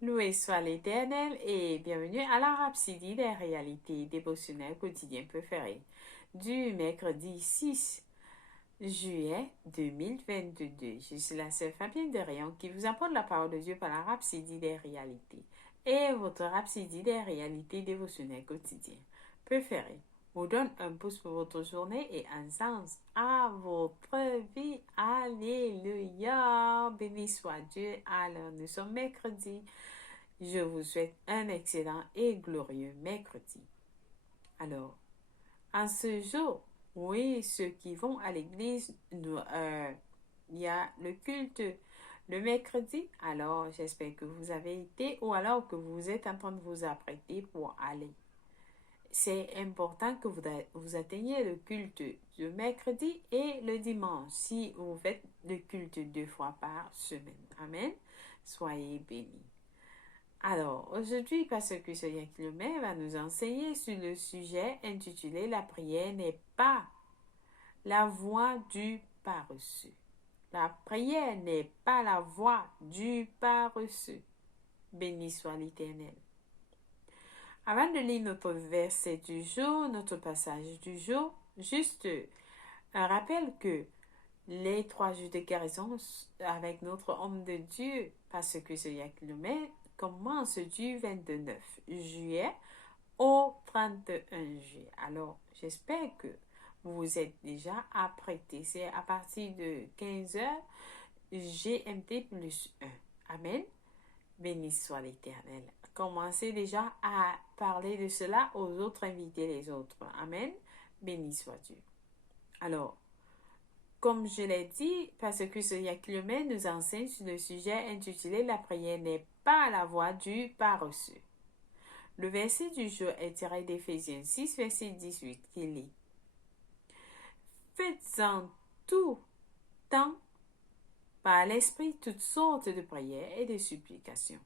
Loué soit l'Éternel et bienvenue à la Rhapsodie des réalités dévotionnelles quotidiennes préférées du mercredi 6 juillet 2022. Je suis la sœur Fabienne de Rayon qui vous apporte la parole de Dieu par la Rhapsodie des réalités et votre Rhapsodie des réalités dévotionnelles quotidiennes préférées vous donne un pouce pour votre journée et un sens à votre vie. Alléluia! Béni soit Dieu. Alors, nous sommes mercredi. Je vous souhaite un excellent et glorieux mercredi. Alors, en ce jour, oui, ceux qui vont à l'église, il y a le culte le mercredi. Alors, j'espère que vous avez été ou alors que vous êtes en train de vous apprêter pour aller. C'est important que vous atteigniez le culte le mercredi et le dimanche si vous faites le culte 2 fois par semaine. Amen. Soyez bénis. Alors, aujourd'hui, Pasteur Christian Kilomé va nous enseigner sur le sujet intitulé La prière n'est pas la voie du paresseux. La prière n'est pas la voie du paresseux. Béni soit l'Éternel. Avant de lire notre verset du jour, notre passage du jour, juste un rappel que les 3 jours de guérison avec notre homme de Dieu, Pasteur Christian Kilomé, commence du 29 juillet au 31 juillet. Alors, j'espère que vous vous êtes déjà apprêtés. C'est à partir de 15h GMT plus 1. Amen. Béni soit l'Éternel. Commencez déjà à parler de cela aux autres, invitez les autres. Amen. Béni soit Dieu. Alors, comme je l'ai dit, Pasteur Christian Kilomé nous enseigne sur le sujet intitulé La prière n'est pas la voie du paresseux. Le verset du jour est tiré d'Éphésiens 6, verset 18, qui lit Faites-en tout temps par l'Esprit toutes sortes de prières et de supplications.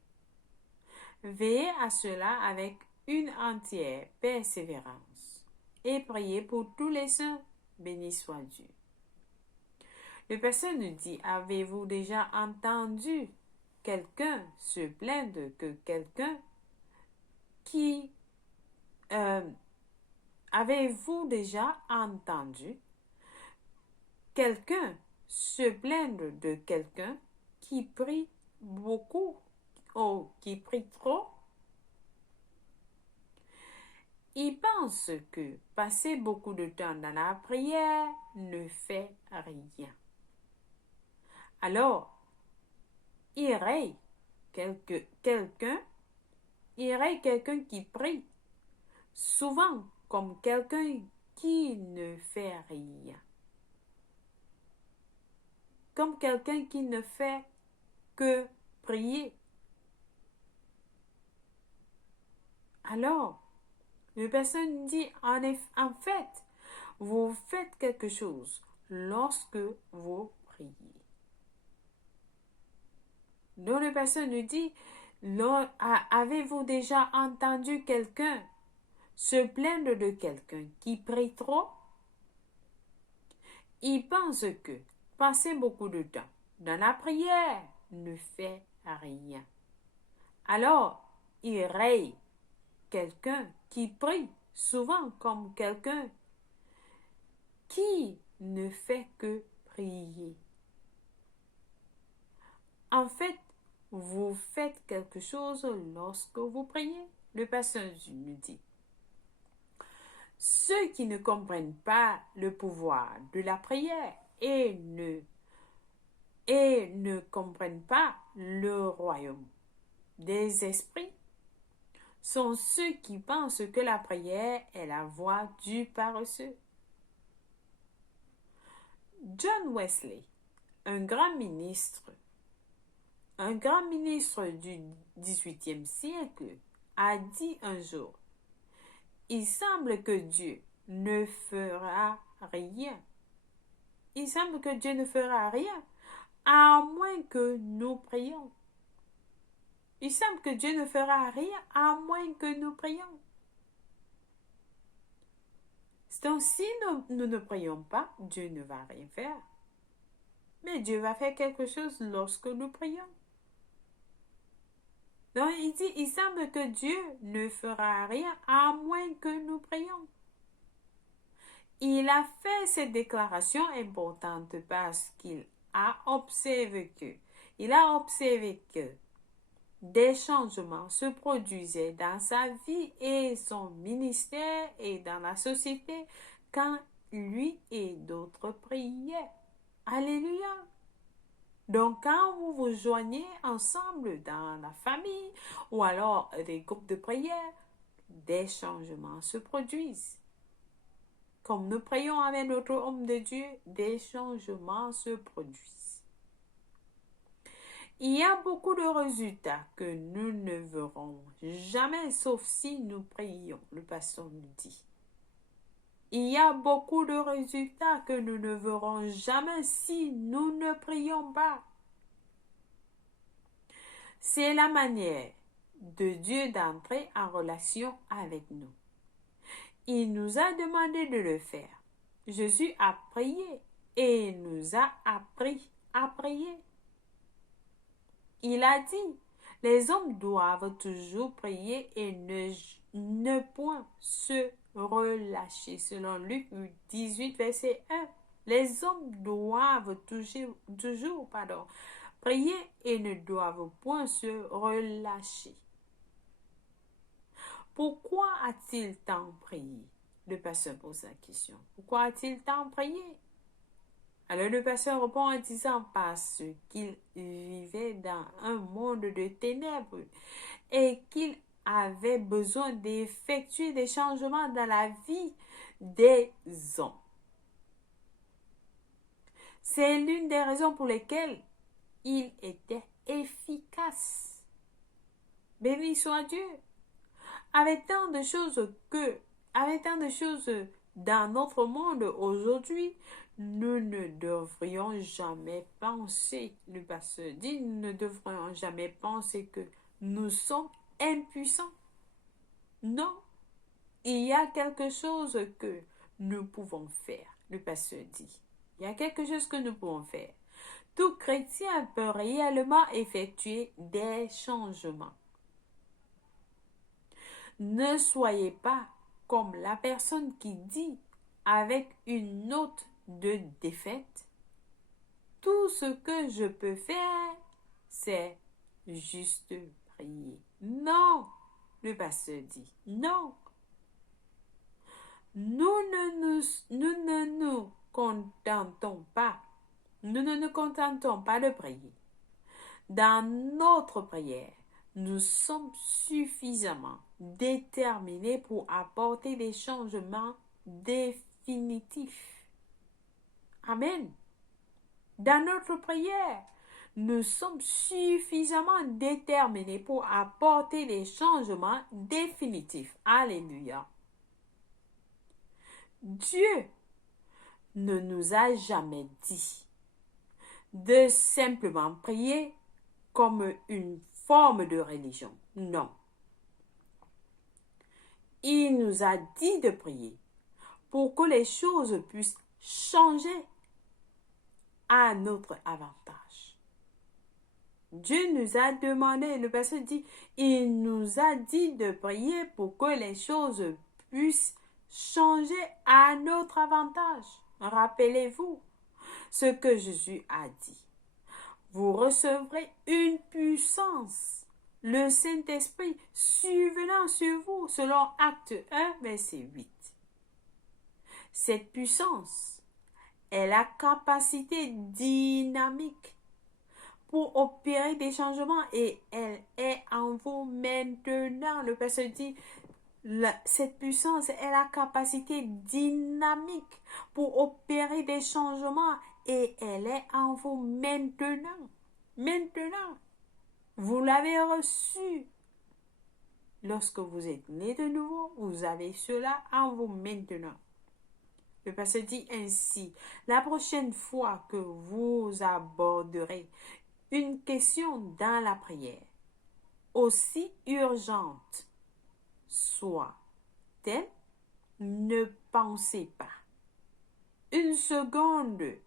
Veillez à cela avec une entière persévérance et priez pour tous les saints. Béni soit Dieu. Le pasteur nous dit, avez-vous déjà entendu quelqu'un se plaindre que quelqu'un qui... avez-vous déjà entendu quelqu'un se plaindre de quelqu'un qui prie beaucoup ou qui prie trop? Il pense que passer beaucoup de temps dans la prière ne fait rien. Alors, irait quelqu'un qui prie souvent comme quelqu'un qui ne fait rien. Comme quelqu'un qui ne fait que prier. Alors, une personne dit, en fait, vous faites quelque chose lorsque vous priez. Donc, la personne nous dit, avez-vous déjà entendu quelqu'un se plaindre de quelqu'un qui prie trop? Il pense que passer beaucoup de temps dans la prière ne fait rien. Alors, il raye quelqu'un qui prie souvent comme quelqu'un qui ne fait que prier. En fait, vous faites quelque chose lorsque vous priez. Le pasteur nous dit. Ceux qui ne comprennent pas le pouvoir de la prière et ne comprennent pas le royaume des esprits sont ceux qui pensent que la prière est la voie du paresseux. John Wesley, un grand ministre du XVIIIe siècle, a dit un jour, il semble que Dieu ne fera rien. Il semble que Dieu ne fera rien, à moins que nous prions. Il semble que Dieu ne fera rien, à moins que nous prions. Donc, si nous ne prions pas, Dieu ne va rien faire. Mais Dieu va faire quelque chose lorsque nous prions. Donc, il dit, il semble que Dieu ne fera rien à moins que nous prions. Il a fait cette déclaration importante parce qu'il a observé que des changements se produisaient dans sa vie et son ministère et dans la société quand lui et d'autres priaient. Alléluia. Donc, quand vous vous joignez ensemble dans la famille ou alors des groupes de prière, des changements se produisent. Comme nous prions avec notre homme de Dieu, des changements se produisent. Il y a beaucoup de résultats que nous ne verrons jamais, sauf si nous prions, le pasteur nous dit. Il y a beaucoup de résultats que nous ne verrons jamais si nous ne prions pas. C'est la manière de Dieu d'entrer en relation avec nous. Il nous a demandé de le faire. Jésus a prié et nous a appris à prier. Il a dit, les hommes doivent toujours prier et ne point se relâcher. Selon Luc 18, verset 1. Les hommes doivent toujours prier et ne doivent point se relâcher. Pourquoi a-t-il tant prié? Le pasteur pose la question. Pourquoi a-t-il tant prié? Alors le pasteur répond en disant parce qu'il vivait dans un monde de ténèbres et qu'il avait besoin d'effectuer des changements dans la vie des hommes. C'est l'une des raisons pour lesquelles il était efficace. Béni soit Dieu. Avec tant de choses dans notre monde aujourd'hui, nous ne devrions jamais penser, le pasteur dit, nous ne devrions jamais penser que nous sommes impuissants. Non, il y a quelque chose que nous pouvons faire, le pasteur dit. Il y a quelque chose que nous pouvons faire. Tout chrétien peut réellement effectuer des changements. Ne soyez pas comme la personne qui dit avec une note de défaite, tout ce que je peux faire, c'est juste prier. Non, le pasteur dit, non. Nous ne nous contentons pas de prier. Dans notre prière, nous sommes suffisamment déterminés pour apporter des changements définitifs. Amen. Dans notre prière, nous sommes suffisamment déterminés pour apporter des changements définitifs. Alléluia. Dieu ne nous a jamais dit de simplement prier comme une forme de religion. Non. Il nous a dit de prier pour que les choses puissent changer à notre avantage. Dieu nous a demandé, le verset dit, il nous a dit de prier pour que les choses puissent changer à notre avantage. Rappelez-vous ce que Jésus a dit. Vous recevrez une puissance, le Saint-Esprit survenant sur vous, selon Acte 1, verset 8. Cette puissance est la capacité dynamique pour opérer des changements et elle est en vous maintenant. Le pasteur dit, cette puissance est la capacité dynamique pour opérer des changements et elle est en vous maintenant. Maintenant, vous l'avez reçu. Lorsque vous êtes né de nouveau, vous avez cela en vous maintenant. Le pasteur dit ainsi, la prochaine fois que vous aborderez une question dans la prière, aussi urgente soit-elle, ne pensez pas une seconde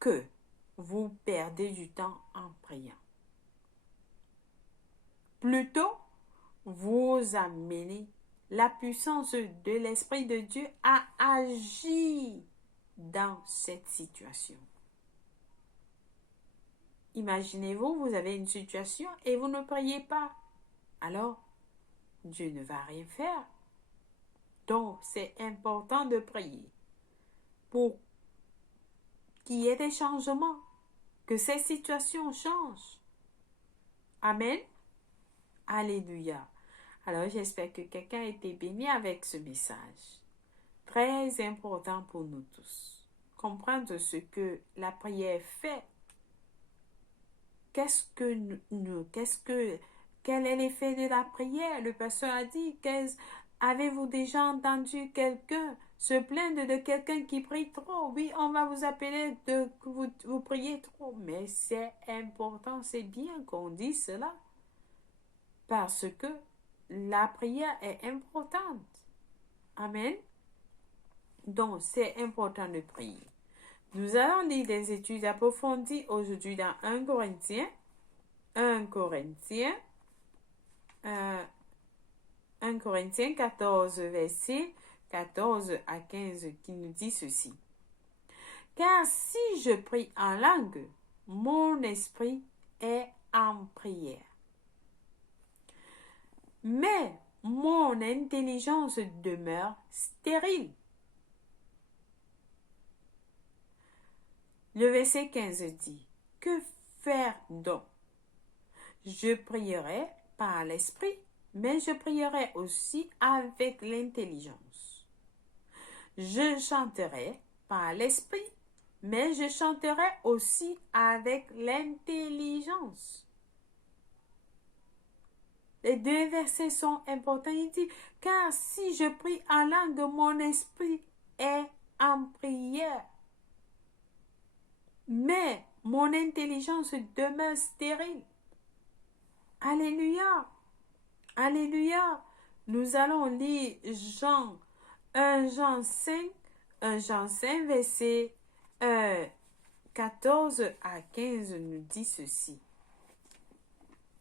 que vous perdez du temps en priant. Plutôt, vous amenez la puissance de l'Esprit de Dieu à agir dans cette situation. Imaginez-vous, vous avez une situation et vous ne priez pas. Alors, Dieu ne va rien faire. Donc, c'est important de prier pour qu'il y ait des changements, que ces situations changent. Amen. Alléluia. Alors, j'espère que quelqu'un a été béni avec ce message. Très important pour nous tous. Comprendre ce que la prière fait. Quel est l'effet de la prière? Le pasteur a dit, avez-vous déjà entendu quelqu'un se plaindre de quelqu'un qui prie trop? Oui, on va vous appeler que vous priez trop. Mais c'est important, c'est bien qu'on dise cela. Parce que la prière est importante. Amen. Donc, c'est important de prier. Nous allons lire des études approfondies aujourd'hui dans 1 Corinthiens 14, versets 14 à 15, qui nous dit ceci. Car si je prie en langue, mon esprit est en prière. Mais mon intelligence demeure stérile. Le verset 15 dit, que faire donc? Je prierai par l'esprit, mais je prierai aussi avec l'intelligence. Je chanterai par l'esprit, mais je chanterai aussi avec l'intelligence. Les deux versets sont importants. Il dit, car si je prie en langue, mon esprit est en prière. Mais mon intelligence demeure stérile. Alléluia. Alléluia. Nous allons lire un Jean 5, verset 14 à 15 nous dit ceci.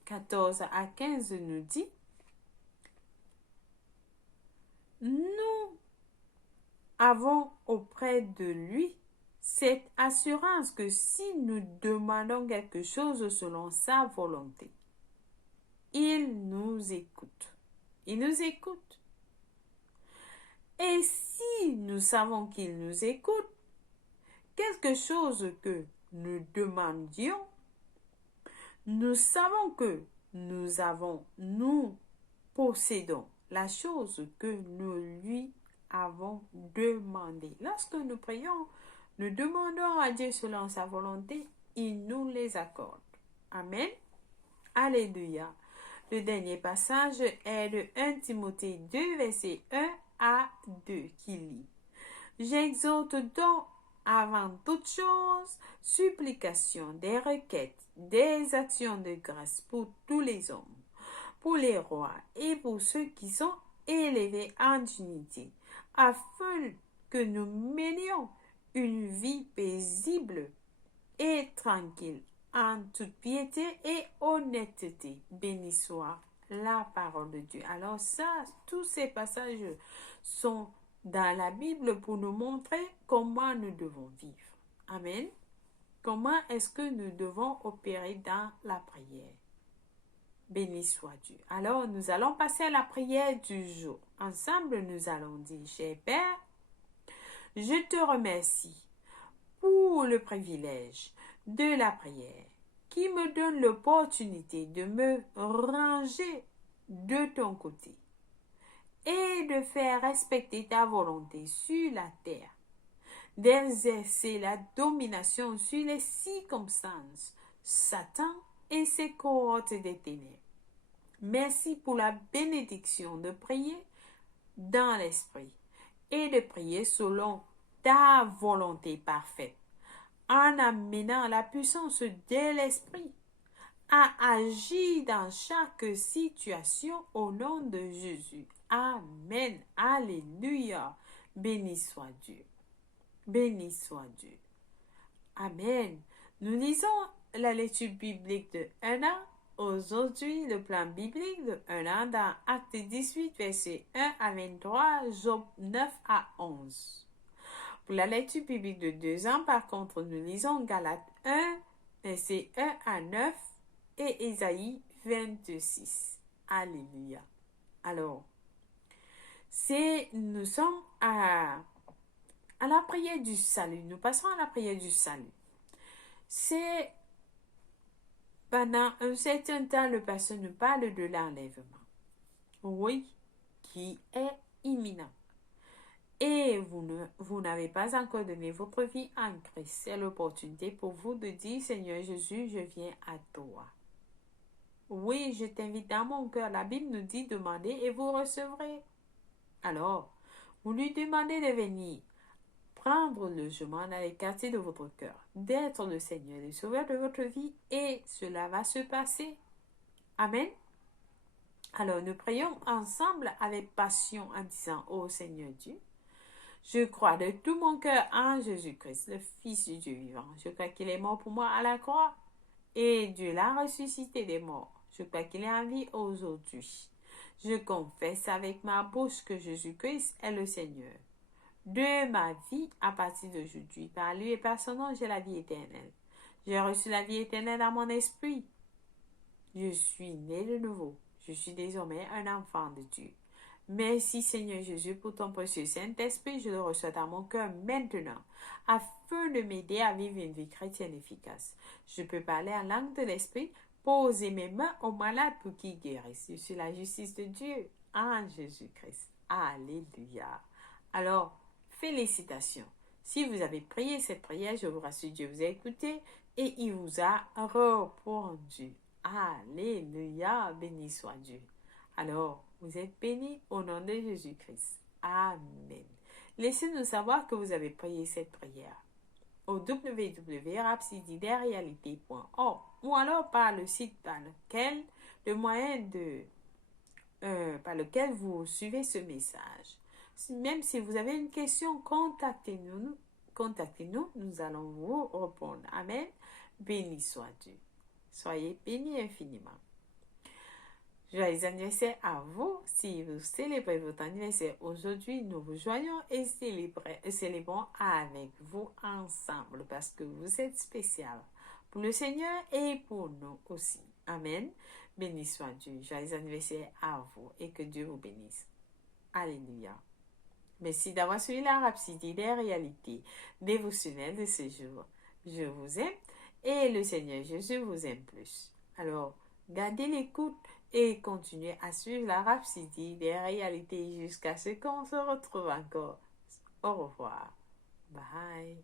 14 à 15 nous dit, nous avons auprès de lui cette assurance que si nous demandons quelque chose selon sa volonté, il nous écoute. Il nous écoute. Et si nous savons qu'il nous écoute, quelque chose que nous demandions, nous savons que nous possédons la chose que nous lui avons demandé. Lorsque nous prions, nous demandons à Dieu selon sa volonté, il nous les accorde. Amen. Alléluia. Le dernier passage est de 1 Timothée 2, verset 1 à 2, qui lit. J'exhorte donc avant toute chose, supplication, des requêtes, des actions de grâce pour tous les hommes, pour les rois et pour ceux qui sont élevés en dignité, afin que nous menions une vie paisible et tranquille, en toute piété et honnêteté. Béni soit la parole de Dieu. Alors ça, tous ces passages sont dans la Bible pour nous montrer comment nous devons vivre. Amen. Comment est-ce que nous devons opérer dans la prière? Béni soit Dieu. Alors, nous allons passer à la prière du jour. Ensemble, nous allons dire, cher Père, je te remercie pour le privilège de la prière qui me donne l'opportunité de me ranger de ton côté et de faire respecter ta volonté sur la terre, d'exercer la domination sur les circonstances, Satan et ses cohortes des ténèbres. Merci pour la bénédiction de prier dans l'esprit et de prier selon ta volonté parfaite, en amenant la puissance de l'esprit à agir dans chaque situation au nom de Jésus. Amen. Alléluia. Béni soit Dieu. Béni soit Dieu. Amen. Nous lisons la lecture biblique de 1 aujourd'hui le plan biblique de un an dans Acte 18, versets 1 à 23, Job 9 à 11. Pour la lecture biblique de 2 ans, par contre, nous lisons Galates 1, versets 1 à 9 et Ésaïe 26. Alléluia. Alors, nous sommes à la prière du salut. Nous passons à la prière du salut. C'est pendant un certain temps, le pasteur nous parle de l'enlèvement. Oui, qui est imminent. Et vous n'avez pas encore donné votre vie en Christ. C'est l'opportunité pour vous de dire, Seigneur Jésus, je viens à toi. Oui, je t'invite dans mon cœur. La Bible nous dit, demandez et vous recevrez. Alors, vous lui demandez de venir prendre le logement dans les quartiers de votre cœur, d'être le Seigneur et le Sauveur de votre vie, et cela va se passer. Amen. Alors, nous prions ensemble avec passion en disant, ô Seigneur Dieu, je crois de tout mon cœur en Jésus-Christ, le Fils du Dieu vivant. Je crois qu'il est mort pour moi à la croix et Dieu l'a ressuscité des morts. Je crois qu'il est en vie aujourd'hui. Je confesse avec ma bouche que Jésus-Christ est le Seigneur de ma vie à partir d'aujourd'hui. Par lui et par son nom, j'ai la vie éternelle. J'ai reçu la vie éternelle dans mon esprit. Je suis né de nouveau. Je suis désormais un enfant de Dieu. Merci Seigneur Jésus pour ton précieux Saint-Esprit. Je le reçois dans mon cœur maintenant, afin de m'aider à vivre une vie chrétienne efficace. Je peux parler en langue de l'Esprit, poser mes mains aux malades pour qu'ils guérissent. Je suis la justice de Dieu en Jésus-Christ. Alléluia. Alors, félicitations. Si vous avez prié cette prière, je vous rassure, Dieu vous a écouté et il vous a répondu. Alléluia, béni soit Dieu. Alors, vous êtes bénis au nom de Jésus-Christ. Amen. Laissez-nous savoir que vous avez prié cette prière au www.rhapsodiederealité.org ou alors par le site par lequel vous suivez ce message. Même si vous avez une question, contactez-nous. Nous allons vous répondre. Amen. Béni soit Dieu. Soyez bénis infiniment. Joyeux anniversaire à vous. Si vous célébrez votre anniversaire aujourd'hui, nous vous joignons et célébrons avec vous ensemble parce que vous êtes spécial pour le Seigneur et pour nous aussi. Amen. Béni soit Dieu. Joyeux anniversaire à vous et que Dieu vous bénisse. Alléluia. Merci d'avoir suivi la Rhapsodie des réalités dévotionnelles de ce jour. Je vous aime et le Seigneur Jésus vous aime plus. Alors, gardez l'écoute et continuez à suivre la Rhapsodie des réalités jusqu'à ce qu'on se retrouve encore. Au revoir. Bye.